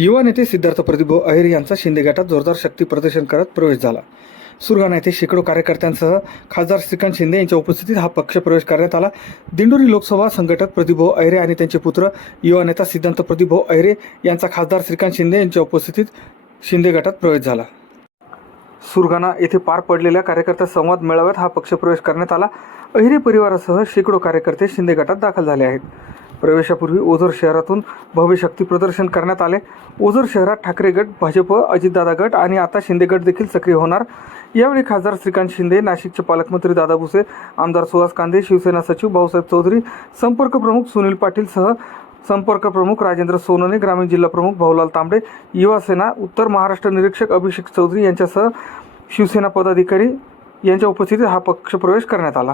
युवा नेते सिद्धार्थ प्रतिभो अहिर यांचा शिंदे गटात जोरदार शक्ती प्रदर्शन करत प्रवेश झाला. सुरगाणा येथे शेकडो कार्यकर्त्यांसह खासदार श्रीकांत शिंदे यांच्या उपस्थितीत हा पक्ष प्रवेश करण्यात आला. दिंडोरी लोकसभा संघटक प्रतिभो अहिरे आणि त्यांचे पुत्र युवा नेता सिद्धांत प्रतिभो अहिरे यांचा खासदार श्रीकांत शिंदे यांच्या उपस्थितीत शिंदे गटात प्रवेश झाला. सुरगाणा येथे पार पडलेल्या कार्यकर्ता संवाद मेळाव्यात हा पक्षप्रवेश करण्यात आला. अहिरे परिवारासह शेकडो कार्यकर्ते शिंदे गटात दाखल झाले आहेत. प्रवेशापूर्वी ओझर शहरातून भव्य शक्ती प्रदर्शन करण्यात आले. ओझर शहरात ठाकरे गट भाजप अजितदादा गट आणि आता शिंदे गट देखील सक्रिय होणार. यावेळी खासदार श्रीकांत शिंदे नाशिकचे पालकमंत्री दादा भुसे आमदार सुहास कांदे शिवसेना सचिव भाऊसाहेब चौधरी संपर्क प्रमुख सुनील पाटील सह संपर्क प्रमुख राजेंद्र सोनने ग्रामीण जिल्हा प्रमुख भाऊलाल तांबडे युवासेना उत्तर महाराष्ट्र निरीक्षक अभिषेक चौधरी यांच्यासह शिवसेना पदाधिकारी यांच्या उपस्थितीत हा पक्षप्रवेश करण्यात आला.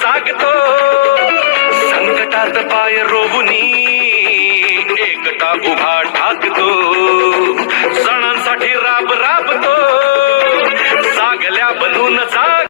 जागतो. संकटात पाय रोबुनी एकटा उभा ठाकतो. सणांसाठी राब राबतो. सागल्या बनून जा.